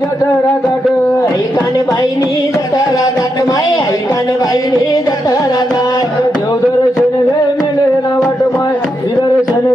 जठरा गाठ ऐकान बाईनी जठरा गाठ माय ऐकान बाईनी जठरा गाठ देव दर्शन ले मिळे ना वाट माय दर्शन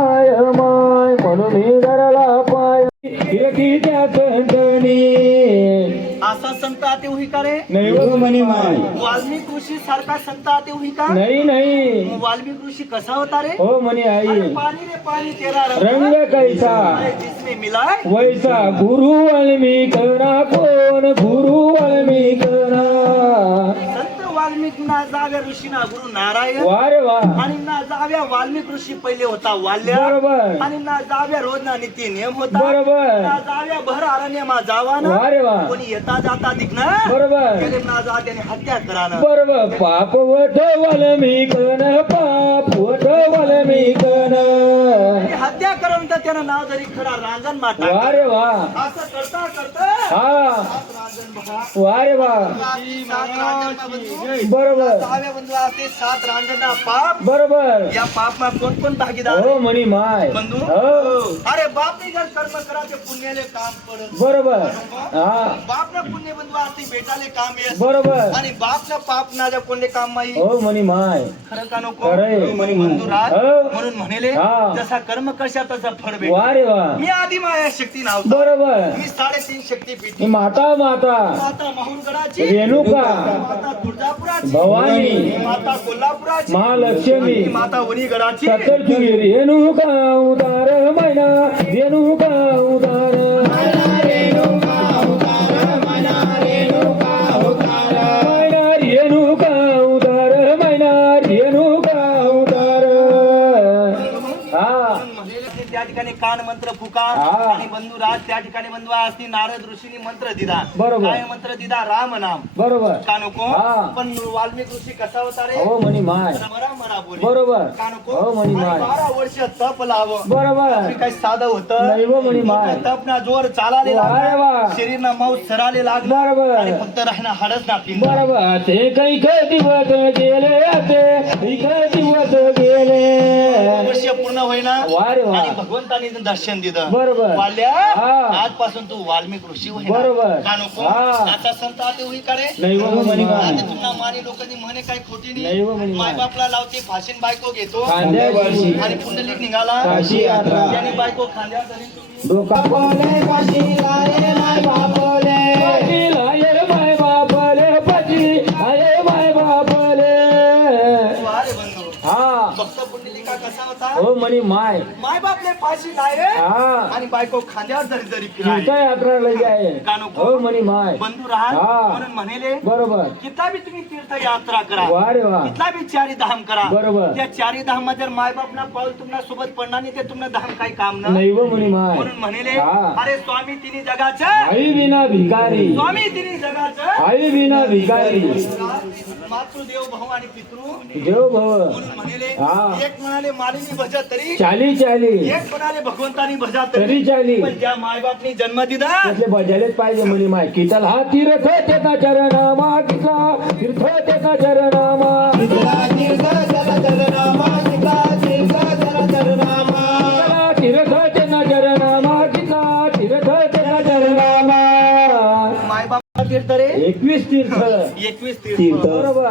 त्या असा संत आते का रे नाही म्हणे माय. वाल्मिक ऋषी सारखा संत आते होई का? नाही नाही. मग वाल्मिक ऋषी कसा होता रे? हो म्हणे आई. अरे पानी रे पानी तेरा रंग. कैसा? अरे जिसमें मिला वैसा गुरु वाल्मिक ना कोण गुरु वाल्मिक ना? संत वाल्मिक ना जाव्या ऋषी ना गुरु नारायण. वारे वा. आणि ना जाव्या वाल्मिक ऋषी पहिले होता वाल्या. बरोबर. आणि ना जाव्या रोज ना नीती नियम होता. बरोबर. ना जाव्या भर अरण्य मा जावा ना वारे वा. कोणी येता जाता दिखणं बरोबर. त्याने ना जा त्याने हत्या करानं. बरोबर. पाप वध वाल्मिक न पाप वध वाल्मिक न आणि हत्या करून तर त्यानं नाव जरी खरा रांजण माटा वारे वा. असं करता करता हा. वारे वा बरोबर. सात रांजणा पाप बरोबर. या पाप मा कोण कोण भागीदार हो म्हणी माय. बंधू हो. अरे बाप ने जर कर्म करा ते पुण्याले काम पडत. बरोबर. हा. बाप ना पुण्य बंधू असते बेटाले काम येस. बरोबर. आणि बाप ना पाप ना जर कोणले काम माही हो म्हणी माय. खरं का नको? खरंय. बंधू राज हो. म्हणून म्हणेले हा. जसा कर्म कशा तसा फळ भेट वारे वा. मी आधी माया शक्ती नाव बरोबर. मी साडेतीन शक्ती पीठ माता माता. माता माहुरगडाची रेणुका. माता तुळजापुराची. भवानी. माता कोल्हापुराची. महालक्ष्मी. माता वणीगडाची. सत्तर रेणुका उदार मैना रेणुका आणि बंधू राज त्या ठिकाणी बंधू असती नारद ऋषीनी मंत्र दिला. काय मंत्र दिला? राम नाम. बरोबर. का नको हा. पण वाल्मिक ऋषी कसा होता रे? हो म्हणी माय. मरा मरा बोले. बरोबर. का नको हो म्हणी आणि माय. बारा वर्ष तप लावं. बरोबर. काही साधं होतं. नाही हो म्हणी माय. तप ना जोर चालाले अरे वा. लागला. शरीर ना मौत सराले लागलं. बरोबर. आणि फक्त राहणं हाडच ना पिंड. बरोबर. ते काही काही दिवस गेले ते काही दिवस गेले. वर्ष पूर्ण होईना. वारे वा. आणि भगवंताने दर्शन दिलं. बरोबर. वाल्या हा. आजपासून तू वाल्मिक ऋषी होईना. बरोबर. का नको हा. आता संत आते होई का रे? नाही म्हणी माय आता तुम्हाला मारी लोकांनी म्हणे काय खोटी नाही. हो माय. बापला लावते फाशीन बायको घेतो. खांद्यावरची आणि पुंडलिक निघाला. काशी यात्रा. त्याने बायको खांद्यावर तुम्ही. डोका माय बापले हो म्हणी माय. माय बापले फाशी लाये हा. आणि बायको खांद्यावर जरी जरी फिराय तीर्थ यात्रा लई आहे? हो म्हणी माय. बंधू राहा हा. म्हणून म्हणेले बरोबर. कितला बी तुम्ही तीर्थ यात्रा करा. वा रे वा. कितला बी चारी धाम करा. बरोबर. त्या चारी धाममध्ये माय बाप ना पाऊल तुम्हाला सोबत पडणार नाही ते तुम्हाला धाम काही काम ना नाही हो म्हणी माय. म्हणून म्हणेले हा. अरे स्वामी तिन्ही जगाचं. आई विना भिकारी. स्वामी तिन्ही जगाचं. आई विना भिकारी. मातृदेव भाऊ आणि पितृ. देव भव म्हणून म्हणेले हा. एक म्हणाले मालिनी भजा तरी चाली चाली एक म्हणाले भगवंतानी भजा तरी तरी चाली पण ज्या मायबापनी जन्म दिला त्यातले बजालेच पाहिजे म्हणे माय. कितल हा तीर्थ त्याचा चरणामा. कितला तीर्थ त्याचा चरणामा. कितला तीर्थ त्याचा चरणामा कितला तीर्थ त्याचा चरणामा. मायबाप तीर्थ रे. एकवीस तीर्थ. एकवीस तीर्थ. तीर्थ. बरोबर.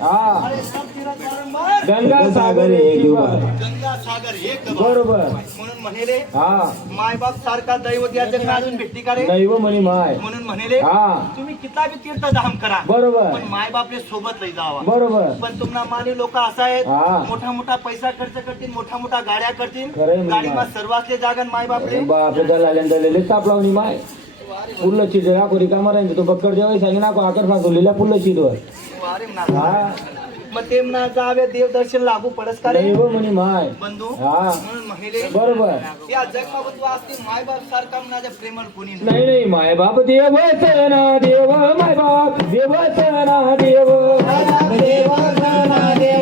हा. अरे सब तीर्थ. वारंवार गंगा सागर एक दिवस गंगा सागर एक बार. बरोबर. म्हणून म्हणेले हा. मायबाप सारखा दैवत या जगात अजून भेटली का रे दैव म्हणे माय. म्हणून म्हणेले हा. तुम्ही कितला बी तीर्थ धाम करा बरोबर. पण मायबापले सोबत लई जावा. बरोबर. पण तुम्हाला मानी लोक असा आहेत हा. मोठा मोठा पैसा खर्च करतील मोठा मोठा गाड्या करतील. खरंय म्हणजे. गाडीमा सर्वासले जागन मायबापले. बापरे दलाल्यान दलेले ताप लावणी माय. पुल्ल चिड या कोरी कामारायचं तो बक्कर जेवाय सांगे ना आकर फासवलेल्या पुल्ल चिडवर म्हणा. हा. मग ते म्हणा जावे देवदर्शन लागू पडस का रे? दैव म्हणे माय. बंधू हा. म्हणून महिले बरोबर. या जगमा तू असते माय बाप सारखा माझ्या प्रेमळ कोणी नाही. नाही नाही माय बाप देवच ना देव माय बाप देवच ना देव. देव सना देव.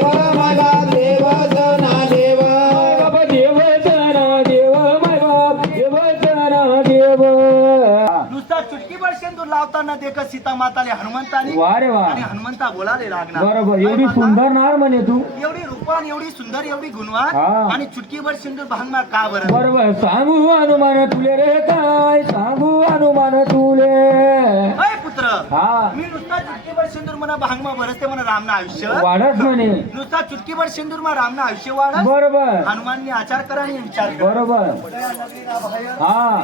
लावताना देख सीता माताले हनुमंताने वा रे वा. आणि हनुमंता बोलाले लागणार बरोबर एवढी? सुंदर नार म्हणे तू. एवढी रूपान एवढी सुंदर एवढी गुणवान हा. आणि चुटकीभर शेंदूर भांगणार का बरं? बरोबर सांगू हनुमान तुले रे काय? सांगू हनुमान तुले. हा. मी नुसता चुटकीभर शेंदूर म्हणा भांगमा भरसते म्हणा रामना आयुष्य. वाढच म्हणे. नुसता चुटकीभर शेंदूर मा रामना आयुष्य वाढ बरोबर. हनुमानने आचार करा आणि विचार करा. बरोबर. हा.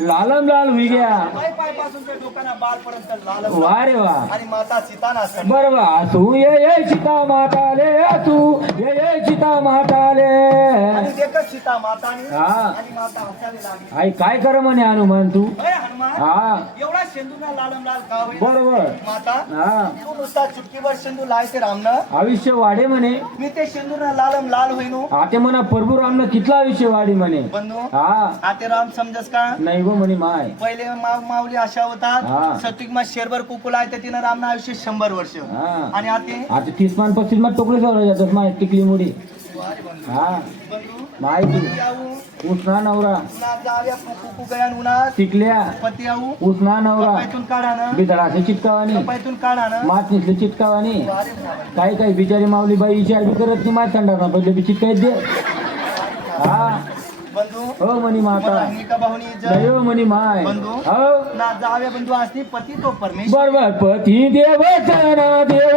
लालम लाल होई गया. पाय पायपासून ते डोक्याना बालपर्यंत लाल. वा रे वा आणि माता सीताना बरोबर. असू ये ये सीता माताले असू ये ये सीता माताले सीता माताने हा. आणि माता हसायला लागली. आई काय कर म्हणे हनुमान तू? अय हनुमान हा. एवढा शेंदूरना लालम लाल का होईना? बरोबर. माता हा. तू नुसता चुटकीभर शेंदूर रामनं आयुष्य वाढे म्हणे. मी ते शेंदूरना लालम लाल होईनो आते म्हणा प्रभू रामनं कितला आयुष्य वाढी म्हणे. बंधू हा. आते राम समजस का? नाही गो म्हणे माय. पहिले माव माऊली अशा हा. होतात सत्विकमा शेरभर कुकुल आहे ते तिनं रामना आयुष्य शंभर वर्ष. हा. आणि आते? आता तीस मान पस्तीस मान टोकले जातात माय टिकली मुडी. हा. बंधू उसना नवरा. टिकल्या उसना नवरा. ना बिदडाचे चिटकावानी ना मात निसले चिटकावानी. काही काही बिचारी माऊली बाई विचार बी करत नाही मात संडासा पडले बी चिटकायत दे. हा. बंधू हो म्हणी माता? दैव म्हणी माय. बंधू. हो. ना जाव्या बंधू असती पती तो परमेश्वर. बरोबर पती देवचना देव.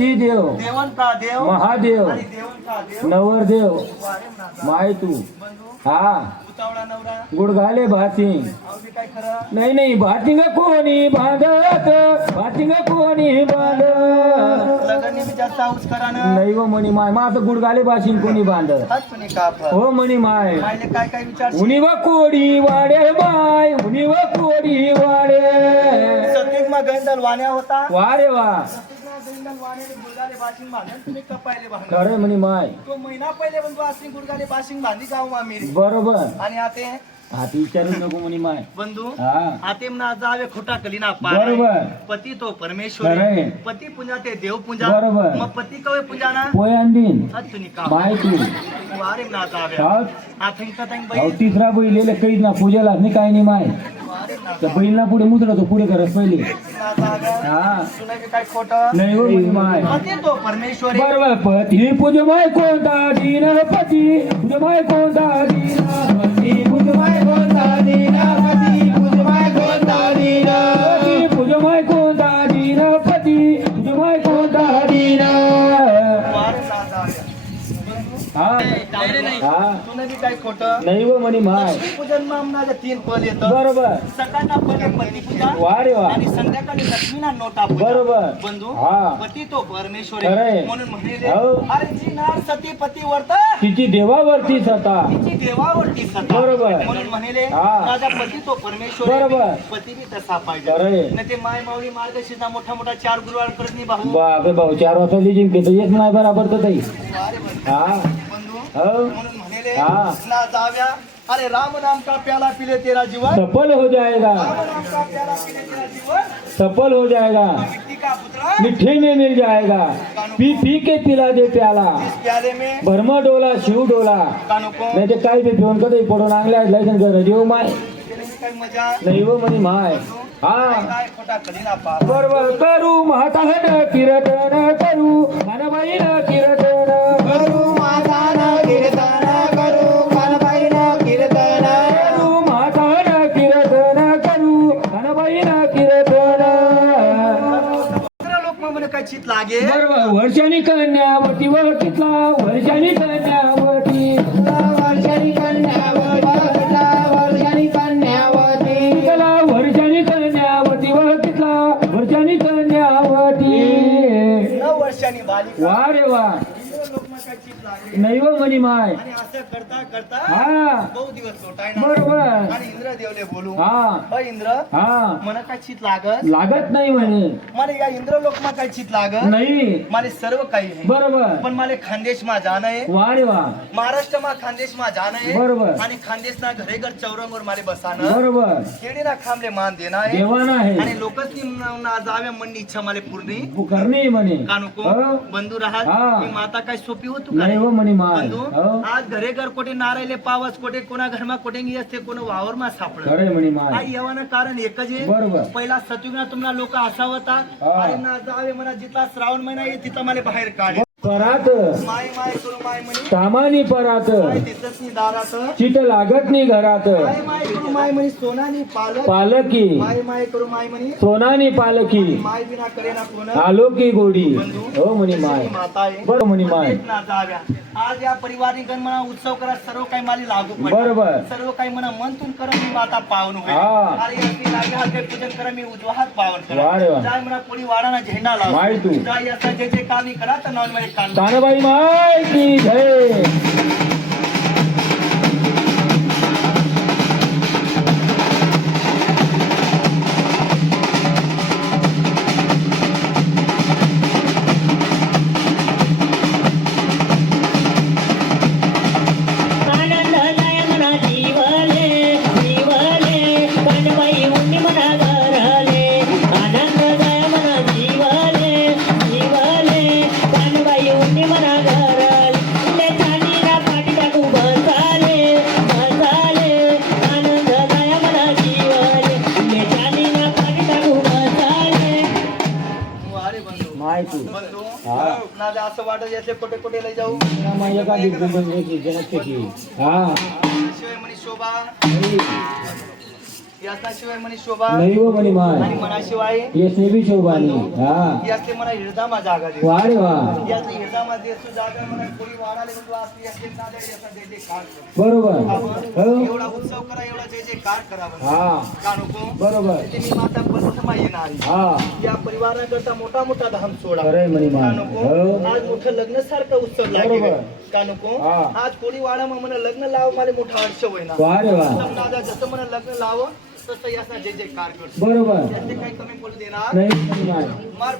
देव पती देव? देवन का देव महादेव? आणि देव? नवरदेव? वारे. माय तू बंधू? हा. उतावळा नवरा? गुडघाले अहो काय खरं? नाही नाही भातिंग कोणी बांधत? भातिंग कोणी बांधत? लग्न बी जास्त हाऊस करा ना. नाही व म्हणी माय माझं गुडघाले भासिंग कोणी बांधत? हाच कोणी काप. हो म्हणी माय. मायले काय काय विचार उनी व कोडी वाडे माय उनी व कोडी वाडे. सत्युगमा गंधल वाण्या होता. वा रे वा. सत्युगमा गंधल वाण्याने गुडगाले बाशिंग बांधून तुम्ही कपायले बांधून खरं म्हणी माय. तो महिना पहिले बंधू असली गुडगाले बाशिंग बांधली गाव मामिरी बरोबर. आणि आते हात विचारू नको म्हणी माय. बंधू हा. आते म्हणा जावे खोटा कलीना बरोबर. पार पती तो परमेश्वर खरंय. पती पूजा ते देव पूजा. बरोबर. मग पती कवे पूजा ना? पोय अंडीन. का माय तू. वारे जावे. आथिंग बाई तिसरा बैल काहीच ना पूजेला. नाही काय नाही माय. वारे म्हणा त्या पुढे मुद्रतो पुढे करत पहिले. म्हणा जाव्या हा काय खोटं? नाही हो म्हणी माय. पती तो परमेश्वर आहे. बरोबर. पती पूजमाय कोणता दीन. पती पूजमाय कोणता दीन. पती काय खोटं नाही व म्हणी माय पूजन मामनाचे तीन पद येतं बरोबर सकाळना पद पती पूजा वा आणि संध्याकाळी लक्ष्मीना नोटा पूजा बरोबर. बंधू हा. पती तो परमेश्वर म्हणून म्हणले हो. अरे जी ना सती पती वर्त तिची देवावरती सता तिची देवावरती सत्ता बरोबर. म्हणून म्हणले हा. माझा पती तो परमेश्वर. बरोबर. पती बी तसा पाहिजे. नाही ते माय माऊली मार्गशीचा मोठा मोठा चार गुरुवार करत नाही भाऊ बापे भाऊ चार वाजता तर एक नाही बराबर तर ताई वारे म्हणून म्हणले हा. ना जाव्या. अरे राम नाम का प्याला पिले तेरा जीवन? सफल हो जाएगा. राम नाम का प्याला पिले तेरा जीवन? सफल हो जाएगा. मिट्टी में मिल जाएगा. पी पी के पिला दे प्याला. भरमा डोला शिव डोला. नाही ते काय बी पिऊन कधी पडून आणल्या लायसन कर देऊ माय। त्याने मी काही मजा। नाही व म्हणे माय। हा। बरोबर करू माता किरतन काय चित लागे वर्षानी कन्यावती व कितला वर्षानी कन्यावती. वर्षानी कन्यावती वर्षानी कन्यावती. कितला वर्षानी कन्यावती वर्षानी कन्यावती. वर्षांनी बालिका. वा रे वा इंद्र लोकमा काय चित लागे नैव म्हणी माय आणि असं करता करता हा. बहु दिवस लोटाय ना बरोबर. आणि इंद्र देवले बोलू हा. अ इंद्र हा. मला काय चित लागत लागत नाही म्हणे. मला या इंद्र लोकमा काय चित लागत नाही. मला सर्व काही आहे. बरोबर. पण मला खानदेश मा जाणं आहे. वा रे वा. महाराष्ट्र मा खानदेश मा जाणं आहे. बरोबर. आणि खानदेश ना घरे घर चौरंगवर मला बसाणं बरोबर. केडी ना खांबले मान देणं आहे. देवाना आहे. आणि लोकच ना जाव्या म्हणणी इच्छा मला पूर्ण करणे म्हणे. का नको हो. बंधू राहत. हा. माता काय सोपी होतो का नाही हो म्हणे माय बंधू हो आज घरे घर कोठे नारायले पावस कोठे कोणा घरमा कोठे गी असते कोण वावर मा सापड खरे म्हणे माय आई येवानं कारण एकच आहे बरोबर पहिला सतयुगना तुम्हाला लोक असावतात हा. अरे ना जावे म्हणा जिथला श्रावण महिना आहे तिथं मला बाहेर काढे परात. माय माय करू माय म्हणे सामानी परात. माय नी दारात. चित लागत नाही घरात. माय माय करू माय म्हणे सोनानी पालक. पालकी. माय माय करू माय म्हणे सोनानी पालकी. माय बिना करे ना कोण? आलो की गोडी हो म्हणे माय. बरं म्हणे माय. आज या परिवारी गण म्हणा उत्सव करा सर्व काही मला लागू. बरोबर. सर्व काही म्हणा मनतून कर मी माता पावन होईल हात पूजन करा मी उजवाहात पावन वा रे करा. जाय म्हणा कोणी वाडाना झेंडा लाव. जाय याचा जे जे कामी करा तर नॉन मध्ये कान तानाबाई माय ना असं वाटत यातले कोठे कोठे लय जाऊ माय एका जनतेची हा शिवाय म्हणे शोभा याचा शिवाय म्हणे शोभा नाही हो म्हणे माय. आणि मनाशिवाय येसने बी शोभानी हा. यातले मला हिरदामा जागा दे वा जागा कोणी वाढाले म्हणतो असली याचा कार. बरोबर. हो एवढा उत्सव करा एवढा जे जे कार करा बरं. हा. का नको? बरोबर. मी माता प्रथम येणार. हा. या परिवाराकरता मोठा मोठा धाम सोडा. म्हणे माय. नको? हो. आज मोठं लग्न सारखं उत्सव लागेल. बरोबर. का नको. आज कोणी वाडा मला लग्न लाव मला मोठा हर्ष होईना. वा रे वा. दादा जसं मला लग्न लावं बरोबर. त्यातले काही कमी बोलू देणार. नाही मार